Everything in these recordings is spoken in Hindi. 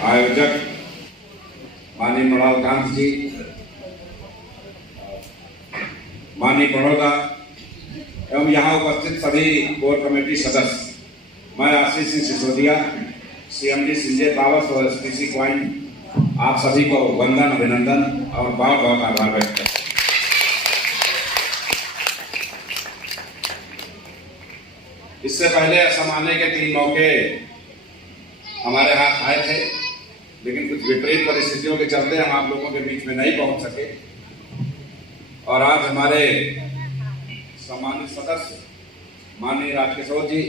आयोजक माननीय मृणाल कांत जी, माननीय बड़ौदा एवं यहाँ उपस्थित सभी कोर कमेटी सदस्य, मैं आशीष सिंह सिसोदिया, सीएमडी संजय पावस और एसपीसी क्वाइन, आप सभी को वंदन, अभिनंदन और बहुत बहुत आभार व्यक्त करता हूं। इससे पहले असम आने के 3 मौके हमारे हाथ आए थे, लेकिन कुछ विपरीत परिस्थितियों के चलते हम आप लोगों के बीच में नहीं पहुंच सके। और आज हमारे सम्मानित सदस्य माननीय राजकिशोर जी,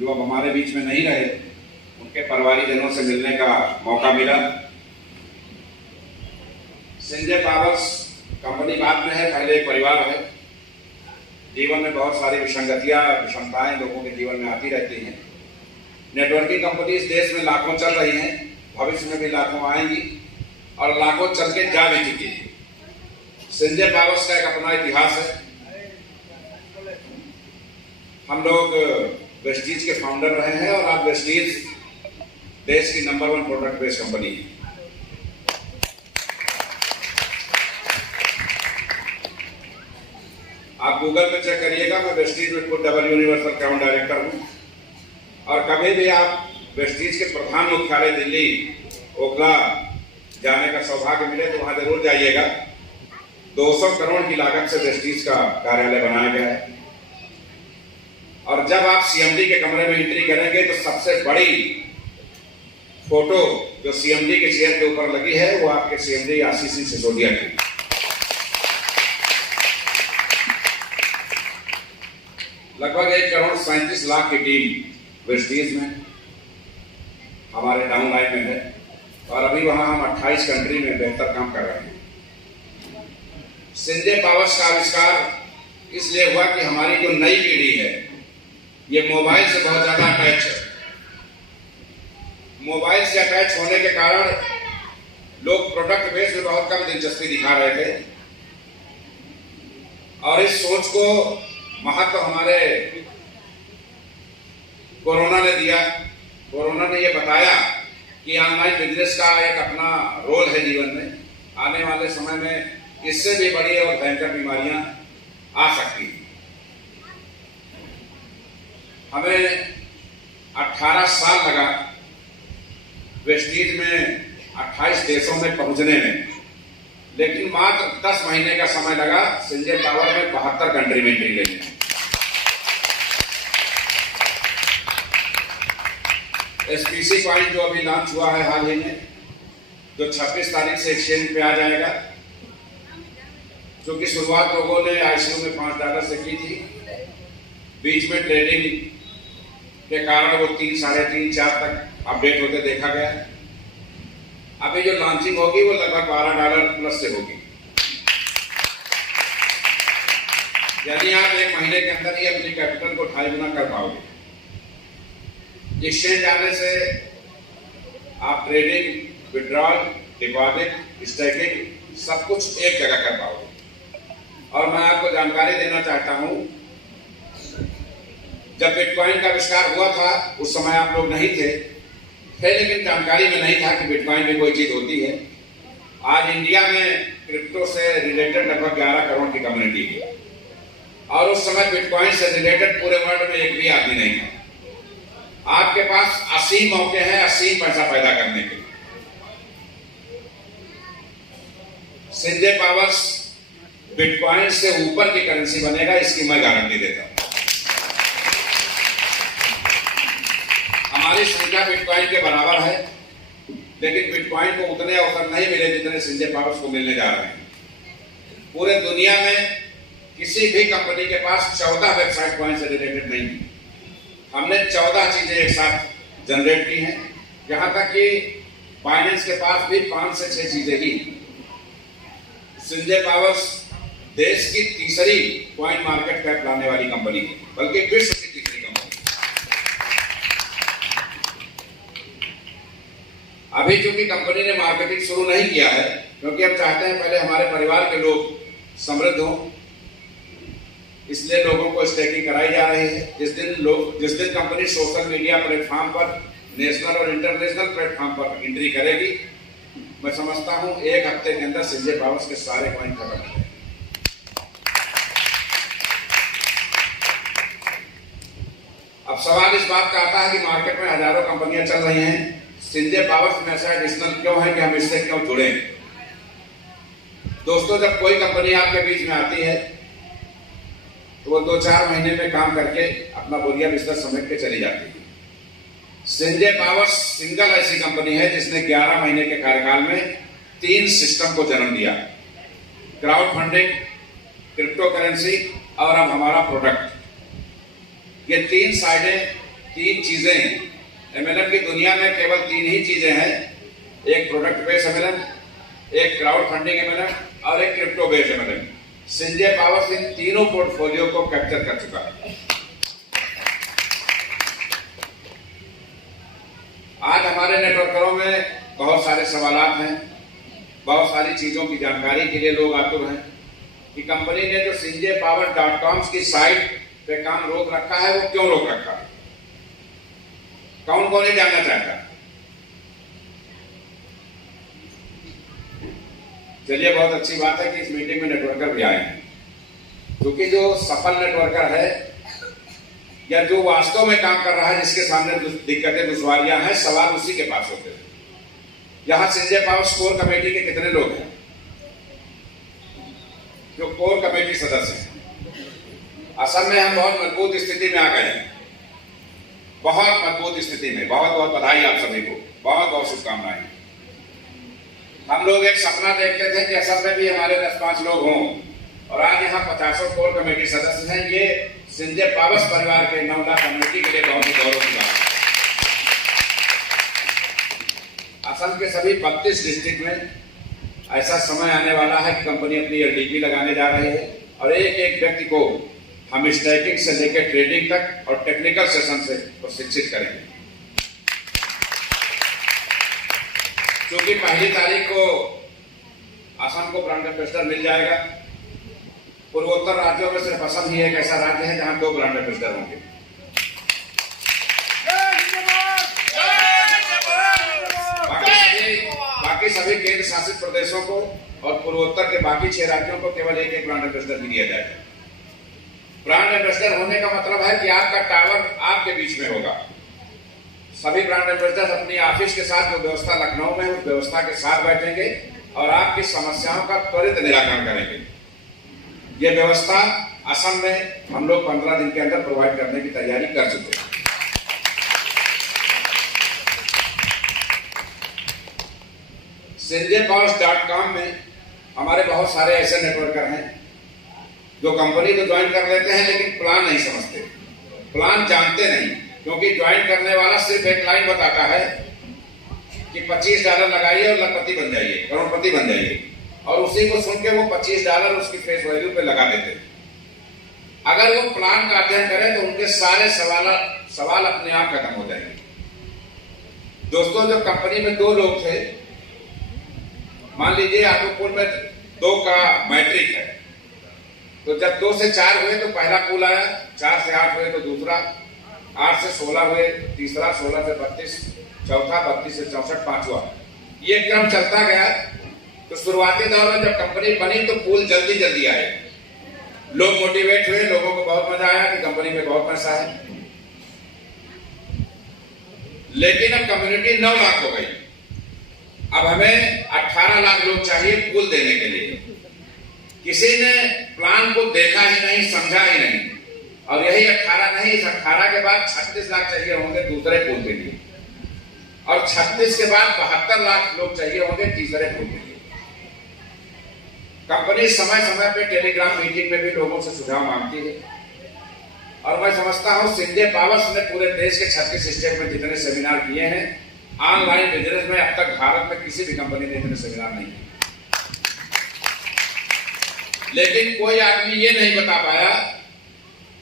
जो अब हमारे बीच में नहीं रहे, उनके परिवारजनों से मिलने का मौका मिला। संजय पावर्स कंपनी बाद में है, पहले एक परिवार है। जीवन में बहुत सारी विसंगतियां, विषमताएं लोगों के जीवन में आती रहती हैं। नेटवर्किंग कंपनी इस देश में लाखों चल रही हैं, भविष्य में भी लाखों आएंगी और लाखों चल के जा भी चुकी है। संजय पावर्स का एक अपना इतिहास है। हम लोग वेस्टीज के फाउंडर रहे हैं और आज वेस्टीज देश की नंबर 1 प्रोडक्ट बेस्ड कंपनी है। आप गूगल पे चेक करिएगा, मैं वेस्टीज में खुद डबल यूनिवर्सल क्राउन डायरेक्टर हूं। और कभी भी आप वेस्टीज के प्रधान मुख्यालय दिल्ली ओखला जाने का सौभाग्य मिले तो वहां जरूर जाइएगा। 200 करोड़ की लागत से वेस्टीज का कार्यालय बनाया गया है। और जब आप सीएमडी के कमरे में एंट्री करेंगे तो सबसे बड़ी फोटो जो सीएमडी के चेयर के ऊपर लगी है वो आपके सीएमडी आशीष सिंह सिसोदिया की। लगभग 1 करोड़ 37 लाख की टीम वेस्टीज में हमारे डाउन लाइन में है और अभी वहां हम 28 कंट्री में बेहतर काम कर रहे हैं। संजय पावर्स का आविष्कार इसलिए हुआ कि हमारी जो नई पीढ़ी है ये मोबाइल से बहुत ज्यादा अटैच है। मोबाइल से अटैच होने के कारण लोग प्रोडक्ट बेस में बहुत कम दिलचस्पी दिखा रहे थे और इस सोच को महत्व हमारे कोरोना ने दिया। कोरोना ने ये बताया कि ऑनलाइन बिजनेस का एक अपना रोल है जीवन में। आने वाले समय में इससे भी बड़ी और भयंकर बीमारियां आ सकती हैं। हमें 18 साल लगा वेस्टीज में 28 देशों में पहुंचने में, लेकिन मात्र 10 महीने का समय लगा संजय पावर में 72 कंट्री में एंट्री लेने। एसपीसी क्वाइन जो अभी लॉन्च हुआ है हाल ही में, जो 26 तारीख से एक्सचेंज पे आ जाएगा, जो कि शुरुआत लोगों ने आईसीयू में $5 से की थी। बीच में ट्रेडिंग के कारण वो 3, साढ़े 3, 4 तक अपडेट होते देखा गया। अभी जो लॉन्चिंग होगी वो लगभग $12 प्लस से होगी। यानी आप 1 महीने के अंदर ही अपनी कैपिटल को 2.5 गुना कर पाओगे। एक्सचेंज आने से आप ट्रेडिंग, विड्रॉल, डिपॉजिट, स्टैकिंग सब कुछ एक जगह कर पाओगे। और मैं आपको जानकारी देना चाहता हूं, जब बिटकॉइन का आविष्कार हुआ था उस समय आप लोग नहीं थे, लेकिन जानकारी में नहीं था कि बिटकॉइन भी कोई चीज होती है। आज इंडिया में क्रिप्टो से रिलेटेड लगभग 11 करोड़ की कम्युनिटी है और उस समय बिटकॉइन से रिलेटेड पूरे वर्ल्ड में एक भी आदमी नहीं है। आपके पास असीम मौके हैं, असीम पैसा पैदा करने के। संजय पावर्स बिटकॉइन से ऊपर की करेंसी बनेगा, इसकी मैं गारंटी देता हूं। हमारी संख्या बिटकॉइन के बराबर है, लेकिन बिटकॉइन को उतने अवसर नहीं मिले जितने संजय पावर्स को मिलने जा रहे हैं। पूरे दुनिया में किसी भी कंपनी के पास 14 वेबसाइट कॉइन से रिलेटेड नहीं है। हमने 14 चीजें एक साथ जनरेट की हैं, यहां तक कि फाइनेंस के पास भी 5 से 6 चीजें ही। संजय पावर्स देश की तीसरी कॉइन मार्केट कैप लाने वाली कंपनी है, बल्कि विश्व की तीसरी कंपनी। अभी चूंकि कंपनी ने मार्केटिंग शुरू नहीं किया है, क्योंकि हम चाहते हैं पहले हमारे परिवार के लोग समृद्ध हों, इसलिए लोगों को स्टेकिंग कराई जा रही है। जिस दिन कंपनी सोशल मीडिया प्लेटफॉर्म पर नेशनल और इंटरनेशनल प्लेटफॉर्म पर एंट्री करेगी। मैं समझता हूं 1 हफ्ते के अंदर संजय पावर्स के सारे कॉइन खत्म हो गए। अब सवाल इस बात का आता है कि मार्केट में हजारों कंपनियां चल रही हैं, संजय पावर्स में ऐसा एडिशनल क्यों है कि हम इससे क्यों जुड़े? दोस्तों, जब कोई कंपनी आपके बीच में आती है तो वो 2-4 महीने में काम करके अपना बोरिया बिस्तर समेट के चली जाती है। संजय पावर्स सिंगल ऐसी कंपनी है जिसने 11 महीने के कार्यकाल में 3 सिस्टम को जन्म दिया। क्राउड फंडिंग, क्रिप्टो करेंसी और अब हमारा प्रोडक्ट। ये 3 साइडें, 3 चीजें एमएलएम की दुनिया में केवल 3 ही चीजें हैं। एक प्रोडक्ट बेस्ड एमएलएम, एक क्राउड फंडिंग एमएलएम और एक crypto based MLM. Sanjay powers in तीनों पोर्टफोलियो को कैप्चर कर चुका है। आज हमारे नेटवर्करों में बहुत सारे सवालात हैं, बहुत सारी चीजों की जानकारी के लिए लोग आतुर हैं कि कंपनी ने जो sanjaypower.com की साइट पे काम रोक रखा है वो क्यों रोक रखा है। कौन कौन ये जानना चाहता है? चलिए, बहुत अच्छी बात है कि इस मीटिंग में नेटवर्कर भी आए हैं, क्योंकि जो सफल नेटवर्कर है या जो वास्तव में काम कर रहा है, जिसके सामने दिक्कतें दुश्वारियां हैं, सवाल उसी के पास होते हैं। यहां संजय पावर्स कोर कमेटी के कितने लोग हैं जो कोर कमेटी सदस्य हैं? असम में हम बहुत मजबूत स्थिति में आ गए हैं, बहुत मजबूत स्थिति में। बहुत बहुत बधाई आप सभी को, बहुत बहुत शुभकामनाएं। हम लोग एक सपना देखते थे कि असम में भी हमारे 10-5 लोग हों, और आज यहाँ 50 कोर कमेटी सदस्य हैं। ये संजय पावर्स परिवार के 9 लाख कमेटी के लिए बहुत ही गौरव की बात है। असम के सभी 32 डिस्ट्रिक्ट में ऐसा समय आने वाला है कि कंपनी अपनी एलडीपी लगाने जा रही है, और एक एक व्यक्ति को हम स्टैकिंग से लेकर ट्रेडिंग तक और टेक्निकल सेशन से प्रशिक्षित करेंगे। क्योंकि 1 तारीख को असम को ब्रांड एम्बेसडर मिल जाएगा। पूर्वोत्तर राज्यों में सिर्फ असम ही एक ऐसा राज्य है जहां 2 ब्रांड एम्बेसडर होंगे। बाकी सभी केंद्र शासित प्रदेशों को और पूर्वोत्तर के बाकी 6 राज्यों को केवल एक ब्रांड एम्बेसडर भी दिया जाएगा। ब्रांड एम्बेसडर होने का मतलब है कि आपका टावर आपके बीच में होगा। सभी ब्रांड एम्बेसडर अपनी ऑफिस के साथ जो व्यवस्था लखनऊ में, उस व्यवस्था के साथ बैठेंगे और आपकी समस्याओं का त्वरित निराकरण करेंगे। ये व्यवस्था असम में हम लोग 15 दिन के अंदर प्रोवाइड करने की तैयारी कर चुके हैं। sanjaypowers.com में हमारे बहुत सारे ऐसे नेटवर्कर हैं जो कंपनी को ज्वाइन कर लेते हैं, लेकिन प्लान नहीं समझते, प्लान जानते नहीं। क्योंकि ज्वाइन करने वाला सिर्फ एक लाइन बताता है कि $25 लगाइए और लखपति बन जाइए, करोड़पति बन जाइए, और उसी को सुन के वो $25 उसकी फेस वैल्यू पे लगा देते। अगर वो प्लान का अध्ययन करें तो उनके सारे सवाल अपने आप खत्म हो जाएंगे। दोस्तों, जब कंपनी में 2 लोग थे, मान लीजिए ऑटोपूल में 2 का मैट्रिक है, तो जब 2 से 4 हुए तो पहला पूल आया, 4 से 8 हुए तो दूसरा, 8 से 16 हुए तीसरा, 16 से 32 चौथा, 32 से 64 पांचवा। ये क्रम चलता गया। तो शुरुआती दौर में जब कंपनी बनी तो पूल जल्दी जल्दी आए, लोग मोटिवेट हुए, लोगों को बहुत मजा आया कि कंपनी में बहुत पैसा है। लेकिन अब कम्युनिटी 9 लाख हो गई। अब हमें 18 लाख लोग चाहिए पूल देने के लिए। किसी ने प्लान को देखा ही नहीं, समझा ही नहीं, और यही 18 नहीं, इस 18 के बाद 36 लाख चाहिए होंगे दूसरे पूल के लिए, और 36 के बाद 72 लाख लोग चाहिए होंगे तीसरे पूल के लिए। कंपनी समय समय पे टेलीग्राम मीटिंग में भी लोगों से सुझाव मांगती है, और मैं समझता हूं संजय पावर्स ने पूरे देश के 36 स्टेट में जितने सेमिनार किए हैं ऑनलाइन बिजनेस में, अब तक भारत में किसी भी कंपनी ने इतने सेमिनार नहीं किए। लेकिन कोई आदमी ये नहीं बता पाया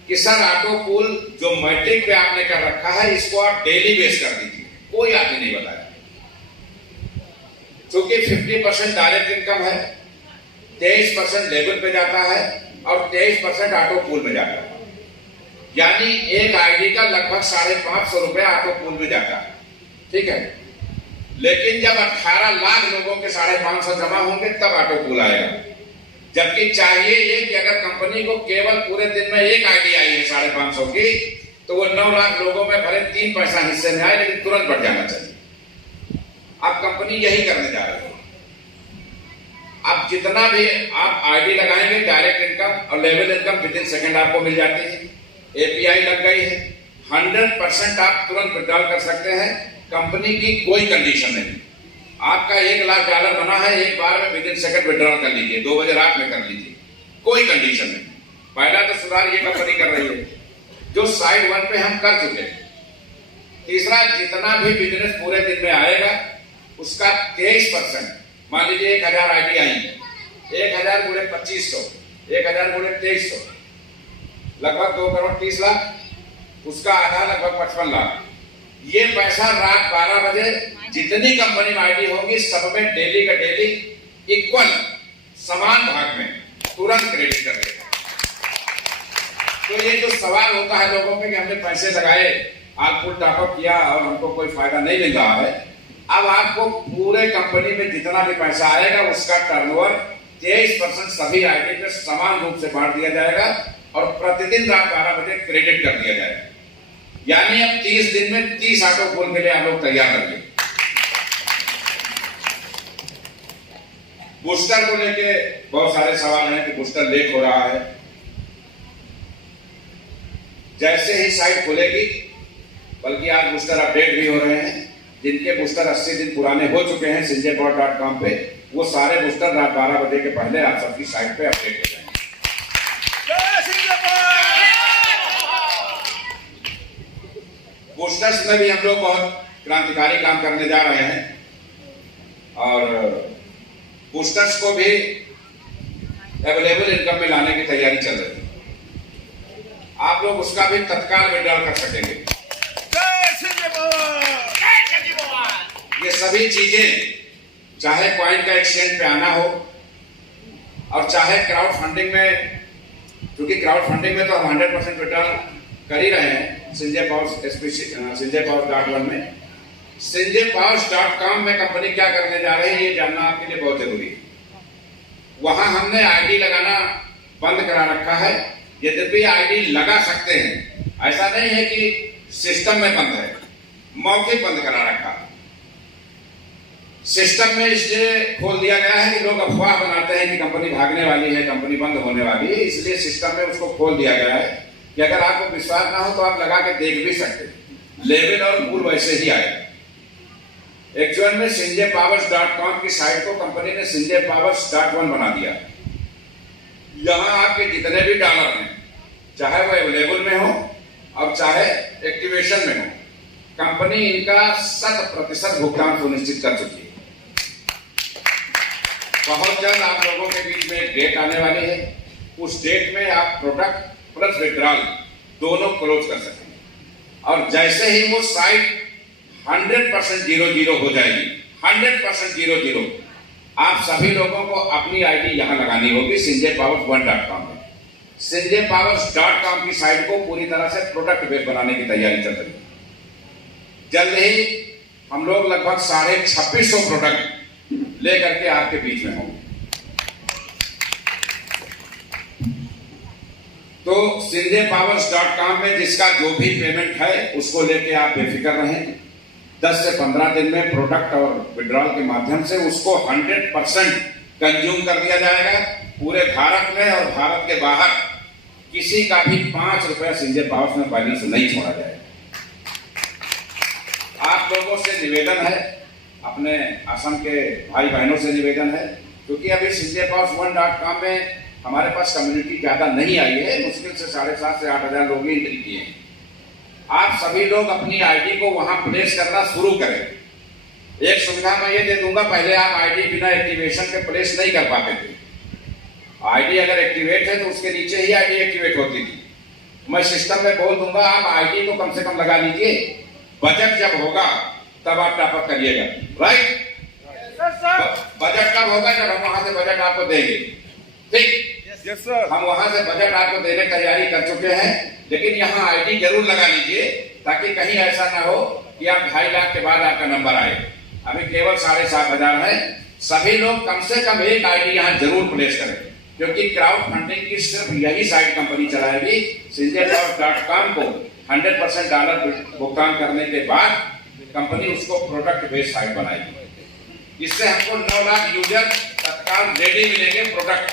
कि सर ऑटो पूल जो मैट्रिक पे आपने कर रखा है इसको आप डेली बेस कर दीजिए। कोई आदमी नहीं बताया, क्योंकि 50% डायरेक्ट इनकम है, 23% लेबर पे जाता है और 23% ऑटो पूल में जाता है। यानी एक आईडी का लगभग 550 रुपए ऑटो पूल में जाता है। ठीक है, लेकिन जब 18 लाख लोगों के 550 जमा होंगे तब ऑटो पूल आएगा। जबकि चाहिए ये कि अगर कंपनी को केवल पूरे दिन में एक आईडी आई है 550 की, तो वो 9 लाख लोगों में भले 3 पैसा हिस्से में आए, लेकिन तुरंत बढ़ जाना चाहिए। अब कंपनी यही करने जा रही है। अब जितना भी आप आईडी लगाएंगे, डायरेक्ट इनकम और level income with in second आपको मिल जाती है। एपीआई लग गई है, 100% आप तुरंत विड्रॉल कर सकते हैं। कंपनी की कोई कंडीशन नहीं। आपका $1 लाख बना है, एक बार में विद इन सेकंड विड्रॉल कर लीजिए, 2 बजे रात में कर लीजिए, कोई कंडीशन नहीं। पहला तो सुधार ये कंपनी कर रही है जो साइड 1 पे हम कर चुके हैं। तीसरा, जितना भी बिजनेस पूरे दिन में आएगा उसका 23%, मान लीजिए 1000 आईडी आई, 1000 गुणे 2500, 1000 गुणे 2300, लगभग 2 करोड़ 30 लाख, उसका आधा लगभग 55 लाख। ये पैसा रात 12 बजे जितनी कंपनी में आईडी होगी सब में डेली का डेली इक्वल समान भाग में तुरंत क्रेडिट कर देगा। तो ये जो सवाल होता है लोगों में कि हमने पैसे लगाए, आउटपुट टॉपअप किया और हमको कोई फायदा नहीं मिल रहा है, अब आपको पूरे कंपनी में जितना भी पैसा आएगा उसका टर्नओवर 23% सभी आईडी पे समान रूप से बांट दिया जाएगा और प्रतिदिन रात 12 बजे क्रेडिट कर दिया जाएगा। यानी अब 30 दिन में 30 ऑटो पूल के लिए आप लोग तैयार करिए। बूस्टर को लेके बहुत सारे सवाल हैं कि बूस्टर लेट हो रहा है। जैसे ही साइट खुलेगी, बल्कि आज बूस्टर अपडेट भी हो रहे हैं, जिनके बूस्टर 80 दिन पुराने हो चुके हैं sanjaypower.com पे, वो सारे बूस्टर रात 12 बजे के पहले आप सबकी साइट पे अपडेट हो जाएंगे। बूस्टर्स में भी हम लोग बहुत क्रांतिकारी काम करने जा रहे हैं और बूस्टर्स को भी अवेलेबल इनकम में लाने की तैयारी चल रही है। आप लोग उसका भी तत्काल विड्रॉल कर सकेंगे। ये सभी चीजें, चाहे कॉइन का एक्सचेंज पे आना हो और चाहे क्राउड फंडिंग में, क्योंकि क्राउड फंडिंग में तो हम 100% विड्रॉल कर ही रहे हैं sanjaypower.1 में। sanjaypower.com में कंपनी क्या करने जा रही है ये जानना आपके लिए बहुत जरूरी है। वहां हमने आईडी लगाना बंद करा रखा है। यद्यपि आईडी लगा सकते हैं, ऐसा नहीं है कि सिस्टम में बंद है, मौखिक बंद करा रखा है। सिस्टम में इसलिए खोल दिया गया है कि लोग अफवाह बनाते हैं कि कंपनी भागने वाली है, कंपनी बंद होने वाली है, इसलिए सिस्टम में उसको खोल दिया गया है कि अगर आपको विश्वास ना हो तो आप लगा के देख भी सकते हैं। लेवल और पूल वैसे ही आएगा। एक्चुअल में sanjaypowers.com की साइट को कंपनी ने sanjaypowers.1 बना दिया। यहां आपके जितने भी डॉलर हैं, चाहे वो अवेलेबल में हो और चाहे एक्टिवेशन में हो, कंपनी इनका 100% भुगतान सुनिश्चित कर चुकी है। बहुत जल्द आप लोगों के बीच में एक डेट आने वाली है। उस डेट में आप प्रोडक्ट प्लस विड्रॉल दोनों क्लोज कर सकेंगे और जैसे ही वो साइट 100% 00 हो जाएगी, 100% 00, आप सभी लोगों को अपनी आईडी यहां लगानी होगी sanjaypowers1.com में। sanjaypowers.com की साइट को पूरी तरह से प्रोडक्ट बेस्ड बनाने की तैयारी चल रही है। जल्द ही हम लोग लगभग 2650 प्रोडक्ट लेकर के आपके बीच में होंगे। तो sanjaypowers.com में जिसका जो भी पेमेंट है उसको लेके आप बेफिक्र रहें। 10 से 15 दिन में प्रोडक्ट और विड्रॉल के माध्यम से उसको 100% कंज्यूम कर दिया जाएगा। पूरे भारत में और भारत के बाहर किसी का भी 5 रुपया sanjaypowers में बैलेंस नहीं छोड़ा जाएगा। आप लोगों से निवेदन है, अपने असम के भाई बहनों से निवेदन है, क्योंकि अभी sanjaypowers1.com में हमारे पास कम्युनिटी ज्यादा नहीं आई है, मुश्किल से 7,500 से 8,000 लोग ही एंट्री किए हैं। आप सभी लोग अपनी आईडी को वहां प्लेस करना शुरू करें। एक सुविधा मैं ये दे दूंगा, पहले आप आईडी बिना एक्टिवेशन के प्लेस नहीं कर पाते थे। आईडी अगर एक्टिवेट है तो उसके नीचे ही आईडी एक्टिवेट होती थी। मैं सिस्टम में बोल दूंगा आप आईडी को कम से कम लगा लीजिए, बजट जब होगा तब आप टॉपअप करिएगा। राइट? बजट कब होगा? जब हम वहां से बजट आपको देंगे। ठीक? Yes sir. हम वहां से बजट आपको देने की तैयारी कर चुके हैं, लेकिन यहाँ आईडी जरूर लगा लीजिए ताकि कहीं ऐसा ना हो कि आप 2.5 लाख के बाद आपका नंबर आए, अभी केवल 7,500 है। सभी लोग कम से कम एक आईडी यहाँ जरूर प्लेस करें, क्योंकि क्राउड फंडिंग की सिर्फ यही साइट कंपनी चलाएगी। संजयपावर.com को 100% डॉलर भुगतान करने के बाद कंपनी उसको प्रोडक्ट बेस्ड साइट बनाएगी। इससे हमको 9 लाख यूजर तत्काल रेडी मिलेंगे प्रोडक्ट।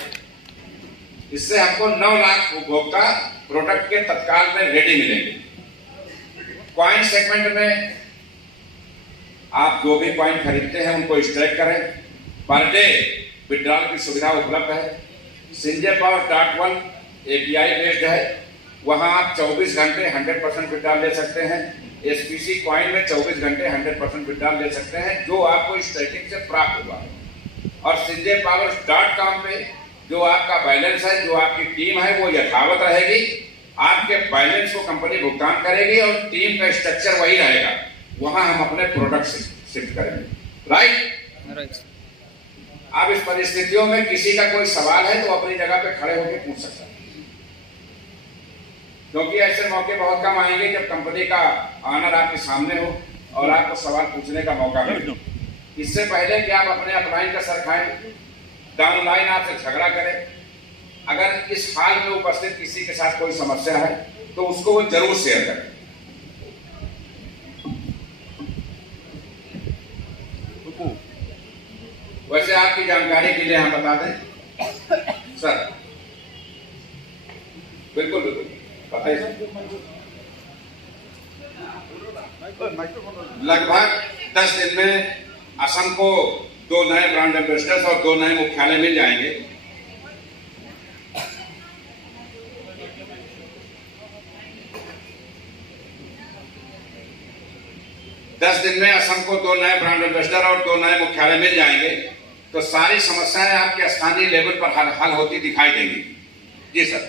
इससे हमको 9 लाख उपभोक्ता प्रोडक्ट के तत्काल में रेडी मिलेंगे। कॉइन सेगमेंट में आप जो भी कॉइन खरीदते हैं उनको स्ट्रैक करें। पर डे विड्रॉल की सुविधा उपलब्ध है। संजयपावर.1 API बेस्ड है, वहां आप 24 घंटे 100% विड्रॉल ले सकते हैं। SPC कॉइन में 24 घंटे 100% विड्रॉल ले सकते हैं, जो आपको स्टैटिक से प्राप्त हुआ। और संजयपावर.com पे जो आपका बैलेंस है, जो आपकी टीम है, वो यथावत रहेगी। आपके बैलेंस को कंपनी भुगतान करेगी और टीम का स्ट्रक्चर वही रहेगा। वहां हम अपने प्रोडक्ट शिफ्ट करेंगे। राइट। अब इस परिस्थितियों में किसी का कोई सवाल है तो अपनी जगह पे खड़े होकर पूछ सकता है, क्योंकि ऐसे मौके बहुत कम आएंगे जब कंपनी का ऑनर आपके सामने हो और आपको सवाल पूछने का मौका मिले। इससे पहले कि आप अपने अपलाइन का सर खाएं, डाउनलाइन आपसे झगड़ा करें, अगर इस हाल में उपस्थित किसी के साथ कोई समस्या है तो उसको वो जरूर शेयर करें। वैसे आपकी जानकारी के लिए हम बता दें सर, बिल्कुल बिल्कुल बताइए सर। लगभग 10 दिन में असम को 2 नए ब्रांड एम्बेसडर्स और 2 नए मुख्यालय मिल जाएंगे। दिन में असम को 2 नए ब्रांड एम्बेसडर और 2 नए मुख्यालय मिल जाएंगे, तो सारी समस्याएं आपके स्थानीय लेवल पर हल होती दिखाई देंगी। जी सर,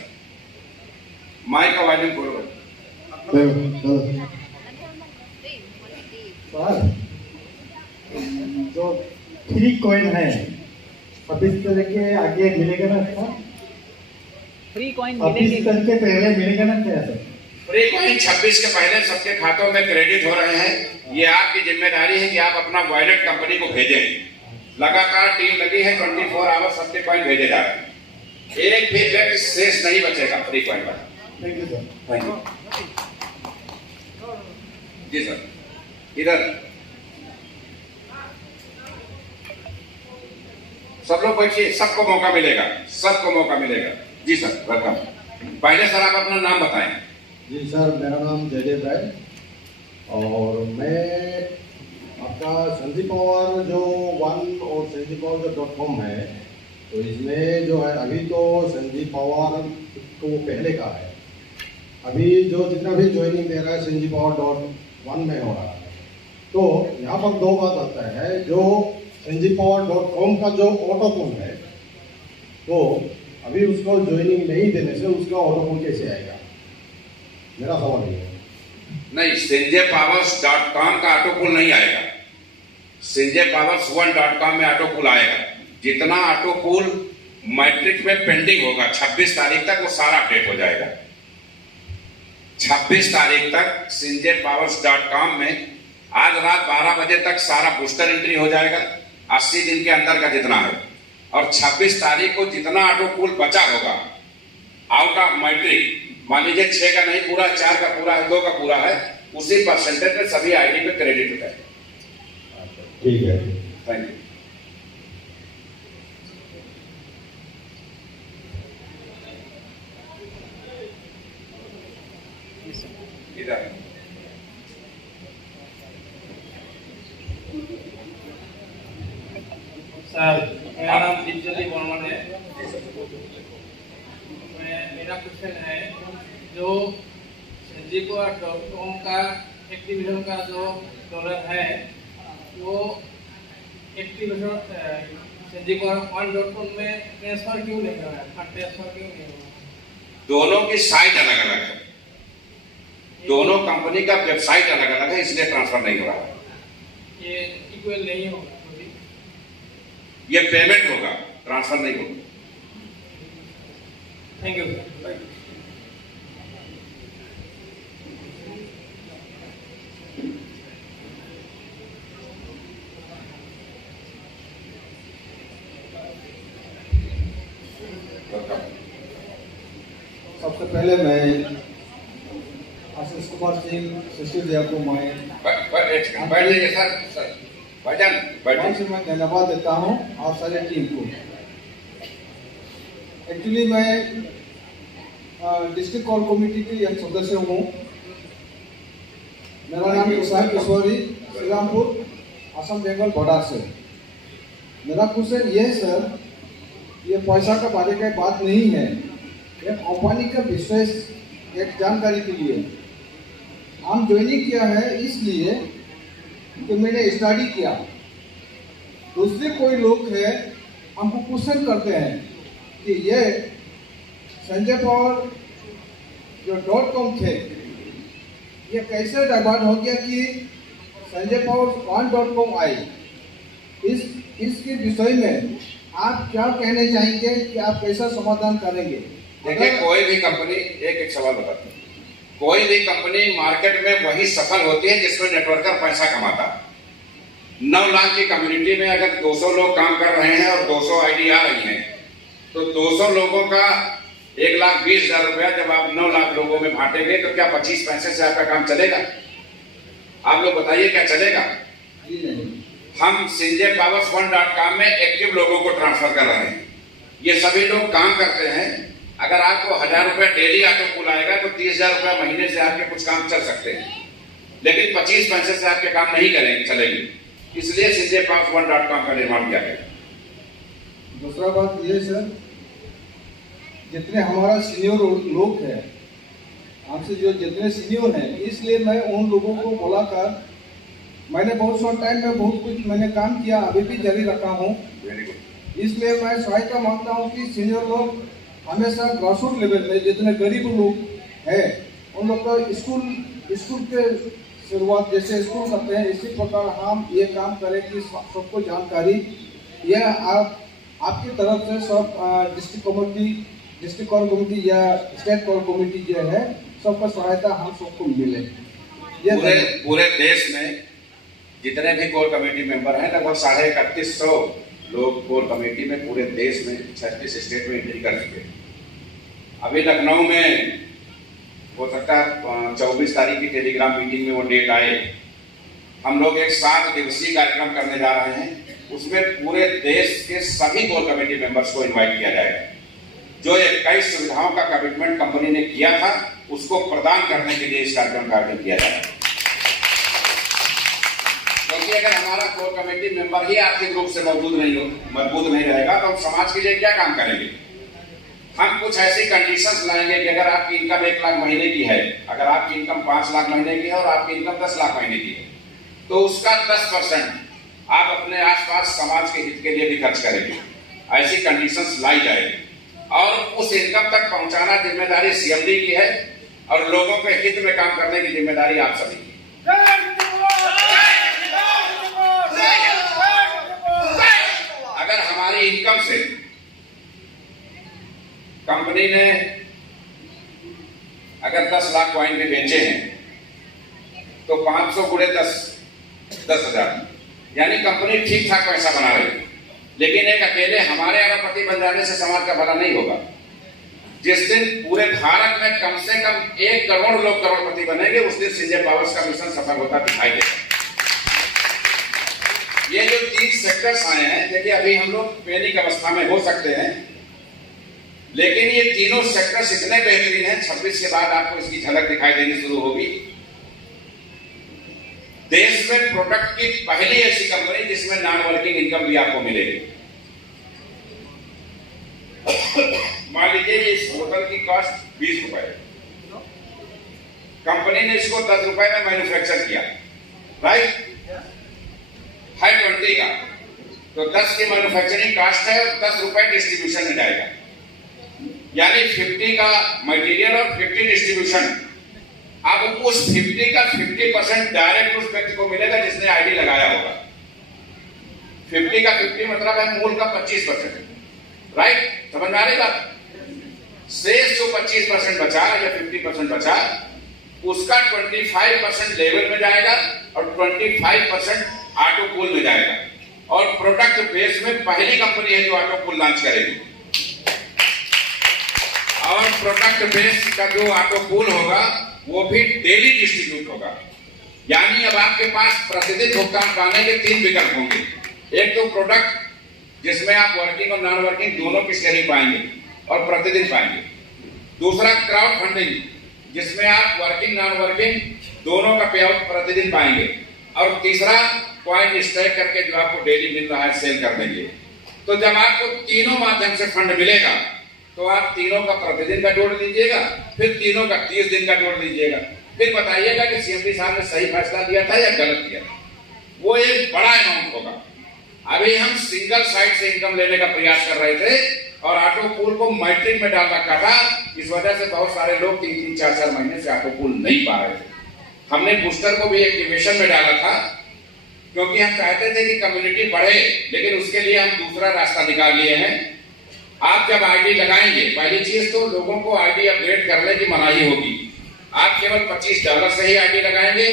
माइक का वॉल्यूम खोलो। जो फ्री कॉइन है अब इस तरह के आगे मिलेगा ना सर? फ्री कॉइन अब इस तरह के पहले मिलेगा ना क्या सर? फ्री कॉइन 26 के पहले सबके खातों में क्रेडिट हो रहे हैं। ये आपकी जिम्मेदारी है कि आप अपना वॉलेट कंपनी को भेजें। लगातार टीम लगी है, 24 आवर सबके कॉइन भेजे जा रहे हैं। एक भी व्यक्ति शेष नहीं बचेगा फ्री कॉइन का। Thank you sir. Thank you. जी सर, इधर सब लोग बैठिए, सबको मौका मिलेगा, सबको मौका मिलेगा। जी सर, वेलकम। पहले सर आप अपना नाम बताएं। जी सर, मेरा नाम जयदेव है और मैं आपका संजीव पवार जो 1 और संजीव पवार जो .com है, तो इसमें जो है अभी तो संजीव पवार तो पहले का है। अभी जो जितना भी ज्वाइनिंग दे रहा है संजीव पवार .1 में हो रहा है। तो यहाँ पर 2 बात आता है। जो संजीव पवार .com का जो ऑटो पुल है, तो अभी उसको ज्वाइनिंग नहीं देने से उसका ऑटो पुल कैसे आएगा? मेरा सवाल ये है। नहीं, संजयपावर्स.com का ऑटो पुल नहीं आएगा। संजयपावर्स1.com में ऑटो पुल आएगा। जितना ऑटो पुल मैट्रिक में पेंडिंग होगा 26 तारीख तक, वो सारा अपडेट हो जाएगा। 26 तारीख तक संजयपावर्स.com में आज रात 12 बजे तक सारा बूस्टर एंट्री हो जाएगा, 80 दिन के अंदर का जितना है। और 26 तारीख को जितना ऑटो पुल बचा होगा आउट ऑफ मैट्रिक, मान लीजिए 6 का नहीं पूरा, 4 का पूरा है, 2 का पूरा है, उसी परसेंटेज में सभी आईडी पे क्रेडिट हो जाएगा। ठीक है, थैंक यू। इधर सर, मेरा नाम दीपज्योति वर्मन है। मेरा क्वेश्चन है, जो संजीव.com का एक्टिविजन का जो डॉलर है, वो एक्टिविजन संजीव.1.com में ट्रांसफर क्यों नहीं हो रहा है? फंड ट्रांसफर क्यों नहीं हो रहा है? दोनों की साइट अलग अलग है, दोनों कंपनी का वेबसाइट अलग अलग है, इसलिए ट्रांसफर नहीं हो रहा है। ये इक्वल नहीं होगा, ये पेमेंट होगा, ट्रांसफर नहीं होगा। Thank you. पहले मैं आशीष कुमार सिंह सिसोदिया को मैं बैठ जाइए सर भाईजान बैठ से मैं धन्यवाद देता हूँ आप सारे टीम को। एक्चुअली मैं डिस्ट्रिक्ट कोर कमेटी की एक सदस्य हूँ। मेरा नाम इसाक किशोरी, श्रीरामपुर, असम बंगाल बॉर्डर से। मेरा क्वेश्चन ये है सर, ये पैसा का बारे का बात नहीं है, एक कंपनी का विशेष एक जानकारी के लिए हम ज्वाइनिंग किया है, इसलिए कि मैंने स्टडी किया। दूसरे कोई लोग है हमको क्वेश्चन करते हैं कि ये संजय पावर जो .com थे ये कैसे डाइवर्ट हो गया कि संजय पावर .com आई। इसके विषय में आप क्या कहने चाहेंगे कि आप कैसा समाधान करेंगे? देखिए, कोई भी कंपनी एक सवाल बताता हूं, कोई भी कंपनी मार्केट में वही सफल होती है जिसमें नेटवर्कर पैसा कमाता। 9 लाख की कम्युनिटी में अगर 200 लोग काम कर रहे हैं और 200 आईडी आ रही हैं, तो 200 लोगों का 1,20,000 रुपया जब आप 9 लाख लोगों में बांटेंगे तो क्या 25 पैसे से आपका काम चलेगा? आप लोग बताइए, क्या चलेगा? हम संजय पावर fund.com में एक्टिव लोगों को ट्रांसफर कर रहे हैं। ये सभी लोग काम करते हैं। अगर आपको 1,000 रुपया डेली ऑटो पुल आएगा तो 30,000 रुपया महीने से आपके कुछ काम चल सकते हैं, लेकिन 25 पैसे से आपके काम नहीं चलेंगे। इसलिए संजय पावर fund.com का निर्माण किया गया। दूसरा बात ये सर, जितने हमारा सीनियर लोग हैं, हमसे जो जितने सीनियर हैं, इसलिए मैं उन लोगों को बुलाकर मैंने बहुत शॉर्ट टाइम में बहुत कुछ मैंने काम किया, अभी भी जारी रखा हूँ। इसलिए मैं सहायता मांगता हूँ कि सीनियर लोग हमेशा ग्रासरूट लेवल में जितने गरीब लोग हैं उन लोग का स्कूल के शुरुआत जैसे स्कूल करते हैं, इसी प्रकार हम ये काम करें कि सबको जानकारी यह आपकी तरफ से सब डिस्ट्रिक्ट कोर कमेटी या स्टेट कोर कमेटी जो है सबका सहायता हम सबको मिले। पूरे देश में जितने भी कोर कमेटी मेंबर हैं, लगभग 3,500 लोग कोर कमेटी में पूरे देश में 36 स्टेट में एंट्री कर चुके हैं। अभी लखनऊ में हो सकता है 24 तारीख की टेलीग्राम मीटिंग में वो डेट आए। हम लोग एक 7 दिवसीय कार्यक्रम करने जा रहे हैं, उसमें पूरे देश के सभी कोर कमेटी मेंबर्स को इन्वाइट किया जाएगा। जो 21 सुविधाओं का कमिटमेंट कंपनी ने किया था उसको प्रदान करने के लिए इस कार्यक्रम का आयोजन किया जाएगा। क्योंकि अगर हमारा कोर कमेटी मेंबर ही आर्थिक रूप से मजबूत नहीं रहेगा तो हम समाज के लिए क्या काम करेंगे? हम कुछ ऐसी कंडीशंस लाएंगे कि अगर आपकी इनकम 1 लाख महीने की है, अगर आपकी इनकम 5 लाख महीने की है और आपकी इनकम 10 लाख महीने की है, तो उसका 10% आप अपने आसपास समाज के हित के लिए भी खर्च करेंगे। ऐसी कंडीशंस लाई जाएगी और उस इनकम तक पहुंचाना जिम्मेदारी सीएमडी की है और लोगों के हित में काम करने की जिम्मेदारी आप सभी की। अगर हमारी इनकम से कंपनी ने अगर 10 लाख कॉइन भी बेचे हैं तो 500 गुणे 10,000, यानी कंपनी ठीक ठाक पैसा बना रही है। लेकिन एक अकेले हमारे अरबपति बन जाने से समाज का भला नहीं होगा। जिस दिन पूरे भारत में कम से कम 1 करोड़ लोग करोड़पति बनेंगे, उस दिन संजय पावर्स का मिशन सफल होता दिखाई देगा। ये जो 3 सेक्टर्स आए हैं, देखिए अभी हम लोग पैनिक अवस्था में हो सकते हैं, लेकिन ये तीनों सेक्टर्स इतने बेहतरीन हैं, 26 के बाद आपको इसकी झलक दिखाई देनी शुरू होगी। देश में प्रोडक्ट की पहली ऐसी कंपनी जिसमें नॉन वर्किंग इनकम भी आपको मिलेगी। मान लीजिए इस होटल की कॉस्ट 20 रुपए, कंपनी ने इसको 10 रुपए में मैन्युफैक्चर किया, राइट, है 20 का, तो 10 की मैन्युफैक्चरिंग कॉस्ट है और 10 रुपए डिस्ट्रीब्यूशन में जाएगा, यानी 50 का मटेरियल और 50 डिस्ट्रीब्यूशन। अब उस 50 का 50% डायरेक्ट उस व्यक्ति को मिलेगा जिसने आईडी लगाया होगा। 50 का 50 मतलब है मूल का 25%, राइट, समझ में आ रही बात? शेष जो 25% बचा या 50% बचा, उसका 25% लेवल में जाएगा और 25% ऑटो पूल में जाएगा। और प्रोडक्ट बेस में पहली कंपनी है जो ऑटो पूल लॉन्च करेगी। और प्रोडक्ट बेस का जो ऑटो कूल होगा वो भी डेली डिस्ट्रीब्यूट होगा। यानी अब आपके पास प्रतिदिन भुगतान पाने के 3 विकल्प होंगे। एक तो प्रोडक्ट जिसमें आप वर्किंग और नॉन वर्किंग दोनों की शेयरिंग पाएंगे और प्रतिदिन पाएंगे। दूसरा क्राउड फंडिंग जिसमें आप वर्किंग नॉन वर्किंग दोनों का पे आउट प्रतिदिन पाएंगे। और तीसरा कॉइन स्टैक करके जो आपको डेली मिल रहा है सेल कर देंगे। तो जब आपको तीनों माध्यम से फंड मिलेगा तो आप तीनों का प्रतिदिन का जोड़ लीजिएगा, फिर तीनों का 30 दिन का जोड़ लीजिएगा, फिर बताइएगा कि सीएमडी साहब ने सही फैसला दिया था या गलत दिया था। वो एक बड़ा अमाउंट होगा। अभी हम सिंगल साइड से इनकम लेने का प्रयास कर रहे थे और ऑटो पूल को मैट्रिक में डाल रखा था। इस वजह से बहुत सारे लोग 3-3, 4-4 महीने से ऑटो पूल नहीं पा रहे थे। हमने बूस्टर को भी एक्टिवेशन में डाला था क्योंकि हम चाहते थे कि कम्युनिटी बढ़े, लेकिन उसके लिए हम दूसरा रास्ता निकाल लिए हैं। आप जब आईडी लगाएंगे, पहली चीज तो लोगों को आईडी अपडेट करने की मनाही होगी। आप केवल $25 से ही आईडी लगाएंगे।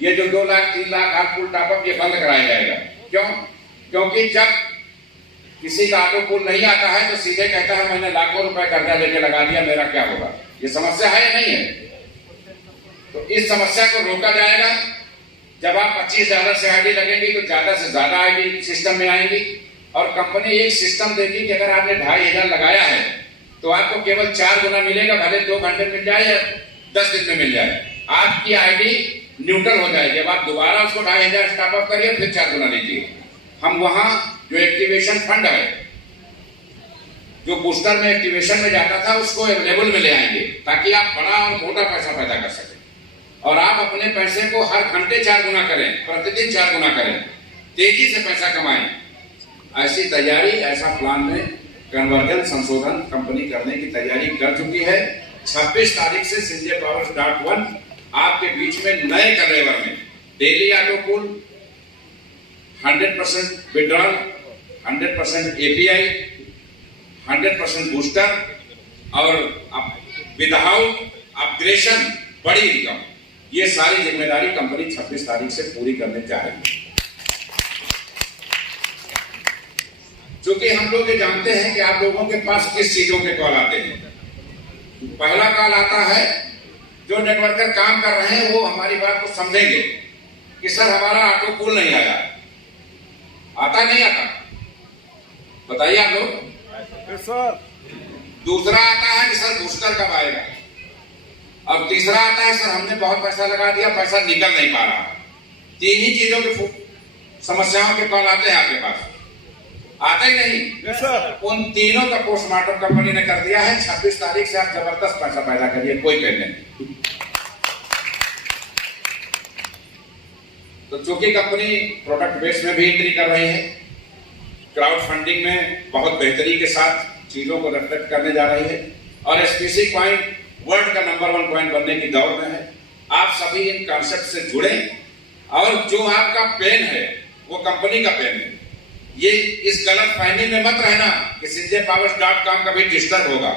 ये जो 2 लाख 3 लाख आप फुल टॉपअप ये बंद कराया जाएगा। क्यों? क्योंकि जब किसी का ऑटो पूल नहीं आता है तो सीधे कहता है मैंने लाखों रुपए कर्जा लेके लगा दिया, मेरा क्या होगा। ये समस्या है या नहीं है? तो इस समस्या को रोका जाएगा। जब आप $25 से आईडी लगेंगे तो ज्यादा से ज्यादा आईडी सिस्टम में आएंगी और कंपनी एक सिस्टम देगी कि अगर आपने 2500 लगाया है तो आपको केवल 4 गुना मिलेगा, भले 2 घंटे मिल जाए या 10 दिन में मिल जाए। आपकी आईडी न्यूट्रल हो जाएगी। अब आप दोबारा उसको 2500 टॉप अप करिए, फिर 4 गुना लीजिए। हम वहां जो एक्टिवेशन फंड है जो बूस्टर में एक्टिवेशन में जाता था उसको अवेलेबल में ले आएंगे ताकि आप बड़ा और मोटा पैसा पैदा कर सकें और आप अपने पैसे को हर घंटे 4 गुना करें, प्रतिदिन 4 गुना करें, तेजी से पैसा कमाएं। ऐसी तैयारी, ऐसा प्लान में कन्वर्जन संशोधन कंपनी करने की तैयारी कर चुकी है। 26 तारीख से संजय पावर डॉट 1 आपके बीच में नए कलेवर में daily auto pool, 100% withdrawal, 100% API, 100% booster और विदाउट अपग्रेडेशन बड़ी इनकम, ये सारी जिम्मेदारी कंपनी 26 तारीख से पूरी करने जा रही है। क्योंकि हम लोग ये जानते हैं कि आप लोगों के पास किस चीजों के कॉल आते हैं। पहला कॉल आता है जो नेटवर्कर काम कर रहे हैं वो हमारी बात को समझेंगे कि सर हमारा ऑटो पूल नहीं आया। आता नहीं आता? बताइए आप लोग। सर दूसरा आता है कि सर बूस्टर कब आएगा, और तीसरा आता है सर हमने बहुत पैसा लगा दिया, पैसा निकल नहीं पा रहा। 3 ही चीजों की समस्याओं के कॉल आते हैं आपके पास, आते ही नहीं। सर उन तीनों का पोस्टमार्टम कंपनी ने कर दिया है। 26 तारीख से आप जबरदस्त पैसा पैदा करिए, कोई पेन नहीं। तो चूंकि कंपनी प्रोडक्ट बेस में भी एंट्री कर रही है, क्राउड फंडिंग में बहुत बेहतरी के साथ चीजों को रिफ्लेक्ट करने जा रही है और एसपीसी कॉइन वर्ल्ड का नंबर 1 कॉइन बनने की दौड़ में है। आप सभी इन कॉन्सेप्ट से जुड़े और जो आपका पेन है वो कंपनी का पेन है। ये इस गलत फहमी में मत रहना कि sinjaypowers.com कभी डिस्टर्ब होगा।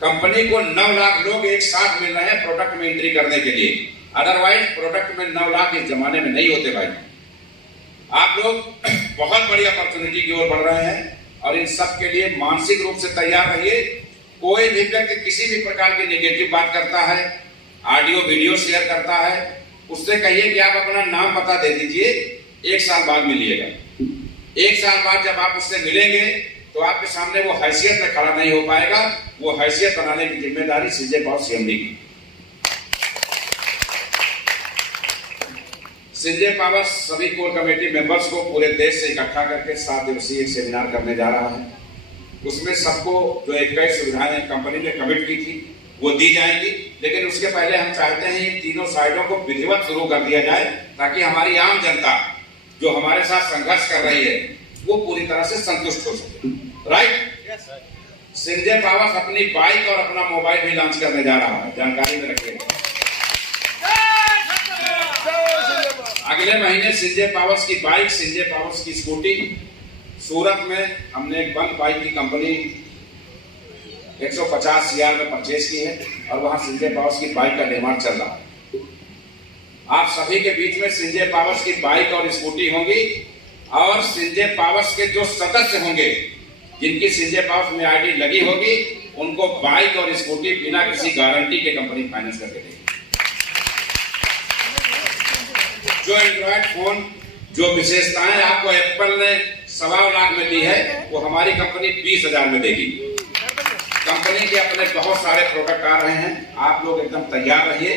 कंपनी को 9 लाख लोग एक साथ मिल रहे हैं प्रोडक्ट में एंट्री करने के लिए, अदरवाइज प्रोडक्ट में 9 लाख इस जमाने में नहीं होते भाई। आप लोग बहुत बड़ी अपॉर्चुनिटी की ओर बढ़ रहे हैं और इन सब के लिए मानसिक रूप से तैयार रहिए। कोई भी व्यक्ति किसी भी प्रकार की नेगेटिव बात करता है, ऑडियो वीडियो शेयर करता है, उससे कहिए कि आप अपना नाम पता दे दीजिए, 1 साल बाद मिलिएगा। 1 साल बाद जब आप उससे मिलेंगे तो आपके सामने वो हैसियत में खड़ा नहीं हो पाएगा। वो हैसियत बनाने की जिम्मेदारी संजय पावर सीएमडी की। संजय पावर सभी कोर कमेटी मेंबर्स को पूरे देश से इकट्ठा करके 7 दिवसीय सेमिनार करने जा रहा है। उसमें सबको जो 21 सुविधाएं कंपनी ने कमिट की थी वो दी जाएंगी, लेकिन उसके पहले हम चाहते हैं इन तीनों साइडों को विधिवत शुरू कर दिया जाए ताकि हमारी आम जनता जो हमारे साथ संघर्ष कर रही है वो पूरी तरह से संतुष्ट हो सके। राइट? संजय पावर अपनी बाइक और अपना मोबाइल भी लॉन्च करने जा रहा है, जानकारी में रखिएगा। अगले महीने संजय पावर्स की बाइक, संजय पावर्स की स्कूटी, सूरत में हमने एक बंद बाइक की कंपनी 150 हजार में परचेज की है और वहां संजय पावर्स की बाइक का निर्माण चल रहा है। आप सभी के बीच में संजय पावर्स की बाइक और स्कूटी होंगी और संजय पावर्स के जो सदस्य होंगे जिनकी संजय पावर्स में आईडी लगी होगी उनको बाइक और स्कूटी बिना किसी गारंटी के कंपनी फाइनेंस करके देगी। जो एंड्रॉइड फोन, जो विशेषताएं आपको एप्पल ने 1.25 लाख में दी है, वो हमारी कंपनी 20,000 में देगी। कंपनी के अपने बहुत सारे प्रोडक्ट आ रहे हैं, आप लोग एकदम तैयार रहिए।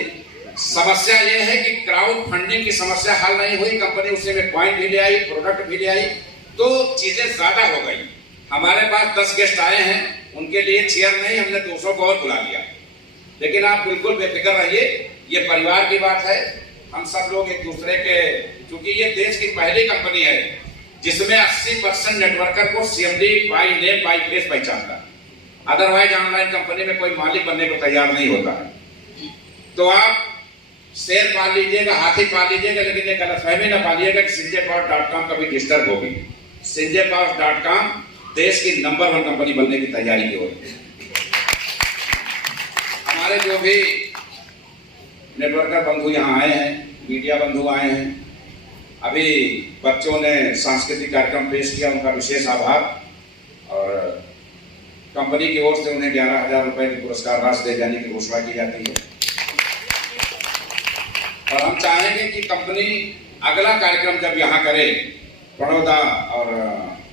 समस्या ये है कि क्राउड फंडिंग की समस्या हल नहीं हुई, कंपनी उसी में पॉइंट भी ले आई, प्रोडक्ट भी ले आई, तो चीजें ज्यादा हो गई। हमारे पास 10 गेस्ट आए हैं, उनके लिए चेयर नहीं, हमने 200 को और बुला लिया। लेकिन आप बिल्कुल बेफिक्र रहिए, ये परिवार की बात है। हम सब लोग एक दूसरे के, क्योंकि ये देश की पहली कंपनी है जिसमें 80% नेटवर्कर को CMD by name by face पहचानता है। अदरवाइज ऑनलाइन कंपनी में कोई मालिक बनने को तैयार नहीं होता है। तो आप शेयर पाल लीजिएगा, हाथी पाल लीजिएगा, लेकिन ये गलतफहमी ना पालिएगा कि sinjaypower.com कभी डिस्टर्ब होगी। sinjaypower.com देश की नंबर 1 कंपनी बनने की तैयारी की ओर। हमारे जो भी नेटवर्कर बंधु यहाँ आए हैं, मीडिया बंधु आए हैं, अभी बच्चों ने सांस्कृतिक कार्यक्रम पेश किया, उनका विशेष आभार। और कंपनी की ओर से उन्हें 11,000 रुपए की पुरस्कार राशि दे जाने की घोषणा की जाती है। और हम चाहेंगे कि कंपनी अगला कार्यक्रम जब यहाँ करे, बड़ौदा और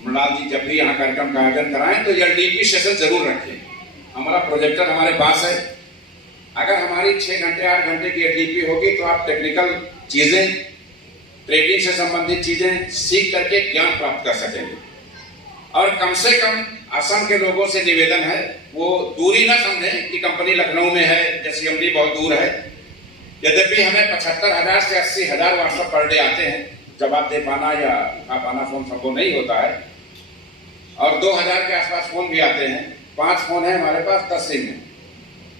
मृणाल जी जब भी यहाँ कार्यक्रम का आयोजन कराएं, तो एलडीपी सेशन जरूर रखें। हमारा प्रोजेक्टर हमारे पास है। अगर हमारी 6 घंटे 8 घंटे की एलडीपी होगी तो आप टेक्निकल चीजें, ट्रेडिंग से संबंधित चीजें सीख करके ज्ञान प्राप्त कर सकेंगे। और कम से कम असम के लोगों से निवेदन है, वो दूरी ना समझें कि कंपनी लखनऊ में है या सीएमडी बहुत दूर है। यद्यपि हमें 75,000 से 80,000 व्हाट्सएप पर डे आते हैं, जवाब दे पाना या उठा पाना फोन संभव नहीं होता है। और 2,000 के आसपास फोन भी आते हैं। 5 फोन है हमारे पास, 10 सिम है,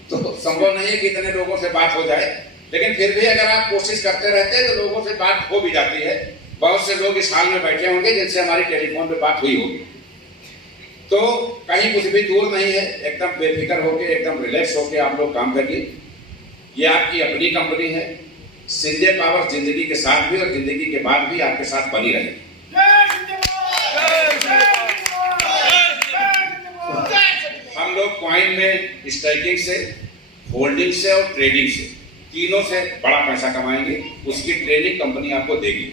तो संभव नहीं है कि इतने लोगों से बात हो जाए। लेकिन फिर भी अगर आप कोशिश करते रहते हैं तो लोगों से बात हो भी जाती है। बहुत से लोग इस हाल में बैठे होंगे जिनसे हमारी टेलीफोन पे बात हुई होगी। तो कहीं कुछ भी दूर नहीं है, एकदम बेफिक्र होके, एकदम रिलैक्स होके आप लोग काम करिए। ये आपकी अपनी कंपनी है। संजय पावर जिंदगी के साथ भी और जिंदगी के बाद भी आपके साथ बनी रहे। हम लोग कॉइन में स्टैकिंग से, होल्डिंग से और ट्रेडिंग से, तीनों से बड़ा पैसा कमाएंगे। उसकी ट्रेनिंग कंपनी आपको देगी।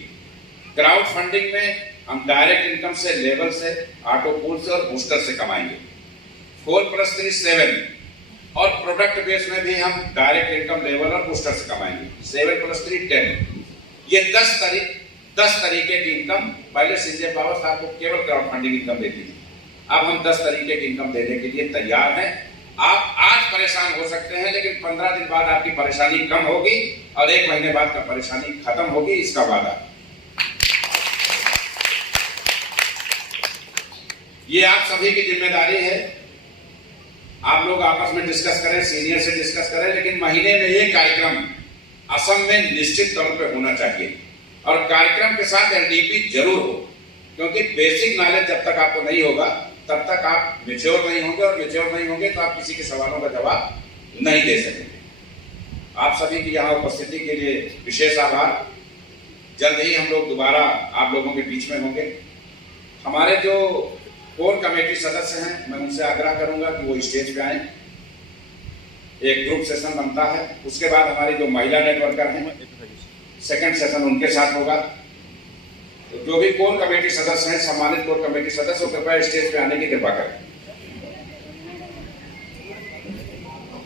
क्राउड फंडिंग में हम डायरेक्ट इनकम से, लेवल से, ऑटो पूल से और बूस्टर से कमाएंगे। 4+3 7 और प्रोडक्ट बेस में भी हम डायरेक्ट इनकम, लेवल और बूस्टर से कमाएंगे। 7+3 10। ये 10 तरीके की इनकम। पहले संजय पावर आपको केवल क्राउड फंडिंग इनकम देती थी, अब हम 10 तरीके की इनकम देने के लिए तैयार हैं। आप आज परेशान हो सकते हैं, लेकिन 15 दिन बाद आपकी परेशानी कम होगी और 1 महीने बाद का परेशानी खत्म होगी, इसका वादा। ये आप सभी की जिम्मेदारी है। आप लोग आपस में डिस्कस करें, सीनियर से डिस्कस करें, लेकिन महीने में ये कार्यक्रम असम में निश्चित तौर पे होना चाहिए। और कार्यक्रम के साथ एलडीपी जरूर हो, क्योंकि बेसिक नॉलेज जब तक आपको नहीं होगा तब तक आप मैच्योर नहीं होंगे, और मैच्योर नहीं होंगे तो आप किसी के सवालों का जवाब नहीं दे सकेंगे। आप सभी की यहाँ उपस्थिति के लिए विशेष आभार। जल्द ही हम लोग दोबारा आप लोगों के बीच में होंगे। हमारे जो कोर कमेटी सदस्य हैं, मैं उनसे आग्रह करूंगा कि वो स्टेज पे आए। एक ग्रुप सेशन बनता है, उसके बाद हमारी जो महिला नेटवर्कर हैं, सेकंड सेशन उनके साथ होगा। तो जो भी कोर कमेटी सदस्य हैं, सम्मानित कोर कमेटी सदस्य, कृपया स्टेज पे आने की कृपा करें।